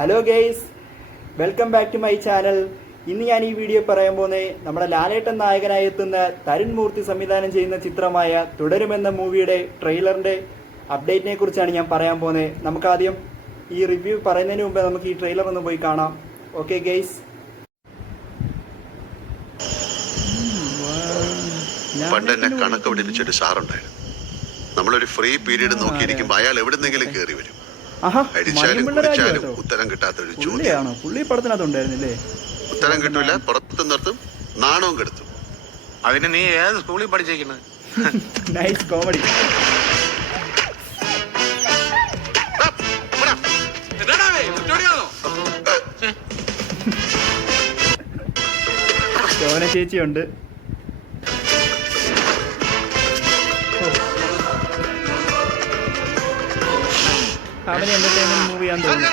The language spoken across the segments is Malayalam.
Hello guys, welcome back to my channel. ഇന്ന് ഞാൻ ഈ വീഡിയോ പറയാൻ പോകുന്നത് നമ്മുടെ ലാലേട്ടൻ നായകനായി എത്തുന്ന തരുൺ മൂർത്തി സംവിധാനം ചെയ്യുന്ന ചിത്രമായ തുടരുമെന്ന മൂവിയുടെ ട്രെയിലറിന്റെ അപ്ഡേറ്റിനെ കുറിച്ചാണ് ഞാൻ പറയാൻ പോകുന്നത്. നമുക്കാദ്യം ഈ റിവ്യൂ പറയുന്നതിന് മുമ്പ് നമുക്ക് ഈ ട്രെയിലർ ഒന്ന് പോയി കാണാം. Okay guys. പണ്ട് എന്നെ കണക്ക് പിടിപ്പിച്ചൊരു സാറുണ്ടായിരുന്നു. നമ്മളൊരു ഫ്രീ പീരീഡ് നോക്കിയിരിക്കുമ്പോ അയാൾ എവിടുന്നെങ്കിലും കയറി വരും. ഉത്തരം കിട്ടാത്തൊരു ചോദ്യമാണോ പുള്ളി പടത്തിനകത്തുണ്ടായിരുന്നില്ലേ? ഉത്തരം കിട്ടൂല, പുറത്ത് നിർത്തും, നാണവും കെടുത്തും. അതിന് നീ ഏത് സ്കൂളിൽ പഠിച്ചേക്കുന്നത്? Nice comedy. ശോഭന ചേച്ചിയുണ്ട്. ഫാമിലി എന്റർടൈൻമെന്റ് മൂവിയാന്ന് തോന്നുന്നു.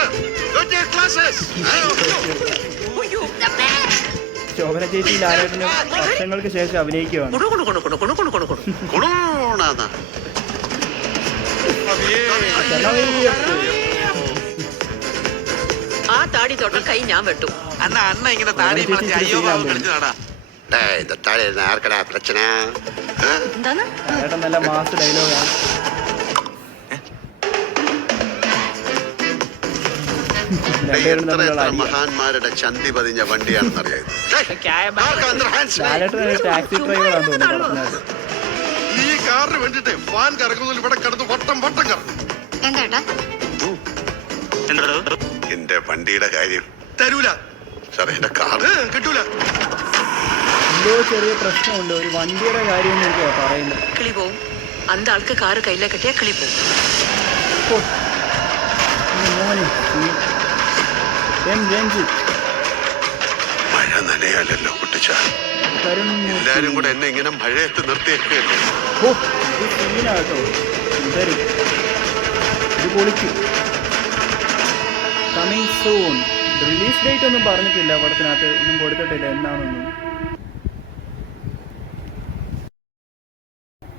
ശോഭന ചേച്ചി ലാലേട്ടന് വർഷങ്ങൾക്ക് ശേഷം അഭിനയിക്കുകയാണ്. ആ താടി തൊട്ട് കൈ ഞാൻ വെട്ടും. അണ്ണ ഇങ്ങനെ താടി അയ്യോ ലാലേട്ടൻ നല്ല മാസ് ഡയലോഗാണ്. മഹാന്മാരുടെ ചന്തി പതിഞ്ഞ വണ്ടിയാണെന്നറിയാം. ടാക്സി ഡ്രൈവറാണെന്ന് തോന്നുന്നു. ഈ കാറിന് വേണ്ടിട്ട് ഫാൻ കറങ്ങുന്നതിൽ ഇവിടെ കിടന്ന് വട്ടം വട്ടം കറങ്ങും. എന്റെ വണ്ടിയുടെ കാര്യം തരൂല സാറേ, എന്റെ കാറ് കിട്ടൂല. എന്തോ ചെറിയ പ്രശ്നമുണ്ട്. ഒരു വണ്ടിയുടെ കാര്യം പറയുന്നത്. കിളി പോവും. അന്ത ആൾക്ക് കാറ് കയ്യിലെ കെട്ടിയാ കിളി പോവും. മഴ നനയാലല്ലോ കുട്ടിച്ച. എല്ലാരും കൂടെ എന്നെ ഇങ്ങനെ മഴയത്ത് നിർത്തിയേക്കല്ലേ. Coming soon. റിലീസ് ഡേറ്റ് ഒന്നും പറഞ്ഞിട്ടില്ല, പടത്തിനകത്ത് ഒന്നും കൊടുത്തിട്ടില്ല എന്നാണെന്നും.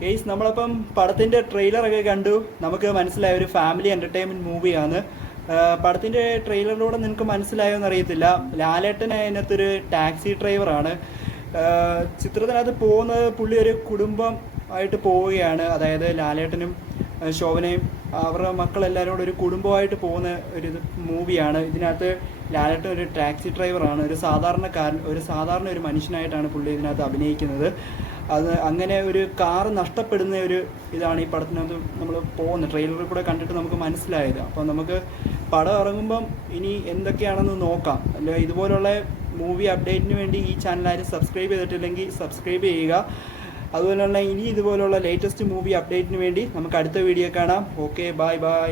കേസ് നമ്മളപ്പം പടത്തിന്റെ ട്രെയിലറൊക്കെ കണ്ടു. നമുക്ക് മനസ്സിലായ ഒരു ഫാമിലി എന്റർടൈൻമെന്റ് മൂവിയാണ്. പടത്തിന്റെ ട്രെയിലറിലൂടെ നിങ്ങൾക്ക് മനസ്സിലായോ എന്നറിയത്തില്ല. ലാലേട്ടൻ അതിനകത്തൊരു ടാക്സി ഡ്രൈവറാണ്. ചിത്രത്തിനകത്ത് പോകുന്നത് പുള്ളി ഒരു കുടുംബം ആയിട്ട് പോവുകയാണ്. അതായത് ലാലേട്ടനും ശോഭനയും അവരുടെ മക്കളെല്ലാവരും കൂടെ ഒരു കുടുംബമായിട്ട് പോകുന്ന ഒരു മൂവിയാണ്. ഇതിനകത്ത് ലാലേട്ടൻ ഒരു ടാക്സി ഡ്രൈവറാണ്. ഒരു സാധാരണ ഒരു മനുഷ്യനായിട്ടാണ് പുള്ളി ഇതിനകത്ത് അഭിനയിക്കുന്നത്. അത് അങ്ങനെ ഒരു കാറ് നഷ്ടപ്പെടുന്ന ഒരു ഇതാണ് ഈ പടത്തിനകത്ത് നമ്മൾ പോകുന്നത്. ട്രെയിലറിൽ കൂടെ കണ്ടിട്ട് നമുക്ക് മനസ്സിലായത്. അപ്പോൾ നമുക്ക് പടം ഇറങ്ങുമ്പം ഇനി എന്തൊക്കെയാണെന്ന് നോക്കാം. അല്ല, ഇതുപോലുള്ള മൂവി അപ്ഡേറ്റിന് വേണ്ടി ഈ ചാനൽ ആരും സബ്സ്ക്രൈബ് ചെയ്തിട്ടില്ലെങ്കിൽ സബ്സ്ക്രൈബ് ചെയ്യുക. അതുപോലെ തന്നെ ഇനി ഇതുപോലുള്ള ലേറ്റസ്റ്റ് മൂവി അപ്ഡേറ്റിന് വേണ്ടി നമുക്ക് അടുത്ത വീഡിയോ കാണാം. Okay, bye bye.